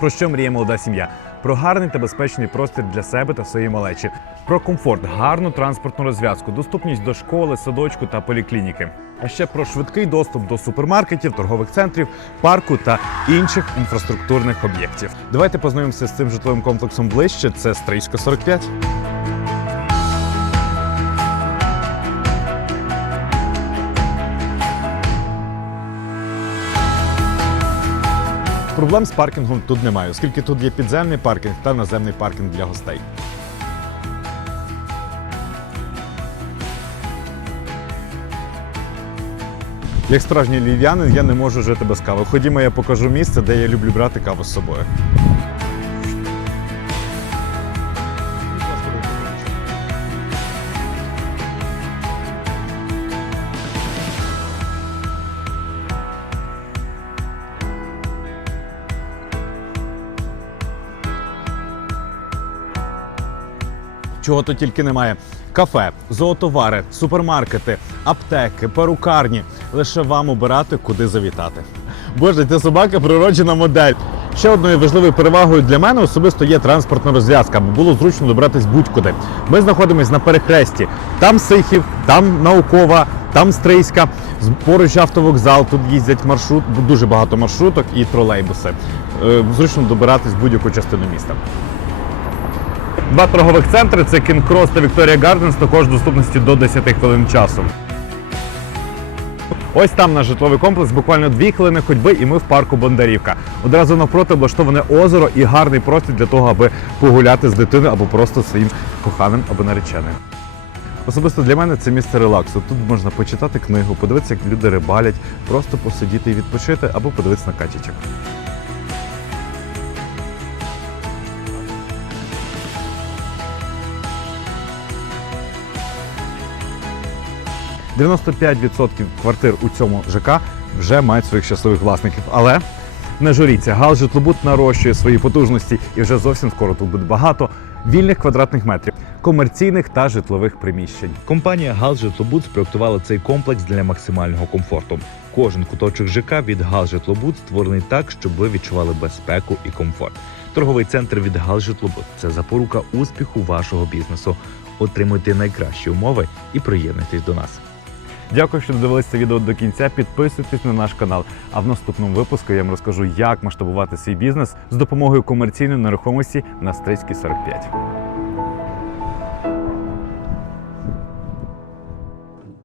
Про що мріє молода сім'я? Про гарний та безпечний простір для себе та своєї малечі, про комфорт, гарну транспортну розв'язку, доступність до школи, садочку та поліклініки. А ще про швидкий доступ до супермаркетів, торгових центрів, парку та інших інфраструктурних об'єктів. Давайте познайомимося з цим житловим комплексом ближче. Це Стрийська 45. Проблем з паркінгом тут немає, оскільки тут є підземний паркінг та наземний паркінг для гостей. Як справжній львів'янин, я не можу жити без кави. Ходімо, я покажу місце, де я люблю брати каву з собою. Чого тут тільки немає: кафе, зоотовари, супермаркети, аптеки, перукарні. Лише вам обирати, куди завітати. Боже, ця собака природжена модель. Ще одною важливою перевагою для мене особисто є транспортна розв'язка, аби було зручно добратись будь-куди. Ми знаходимося на перехресті. Там Сихів, там наукова, там Стрийська. Поруч автовокзал. Тут їздять маршрут, дуже багато маршруток і тролейбуси. Е, Зручно добиратись будь-яку частину міста. Два торгових центри це Cross та Victoria Gardens, також в доступності до 10 хвилин часу. Ось там наш житловий комплекс, буквально дві хвилини ходьби, і ми в парку Бондарівка. Одразу навпроти облаштоване озеро і гарний простір для того, аби погуляти з дитиною або просто своїм коханим або нареченим. Особисто для мене це місце релаксу. Тут можна почитати книгу, подивитися, як люди рибалять, просто посидіти і відпочити або подивитися на качечок. – 95% квартир у цьому ЖК вже мають своїх щасливих власників. Але не журіться, гал житлобуд нарощує свої потужності, і вже зовсім скоро тут буде багато вільних квадратних метрів, комерційних та житлових приміщень. Компанія «Гал Житлобуд» спроектувала цей комплекс для максимального комфорту. Кожен куточок ЖК від «Гал Житлобуд» створений так, щоб ви відчували безпеку і комфорт. Торговий центр від «Гал Житлобуд» – це запорука успіху вашого бізнесу. Отримуйте найкращі умови і приєднуйтесь до нас. Дякую, що додивилися це відео до кінця. Підписуйтесь на наш канал. А в наступному випуску я вам розкажу, як масштабувати свій бізнес з допомогою комерційної нерухомості на Стрицькій 45.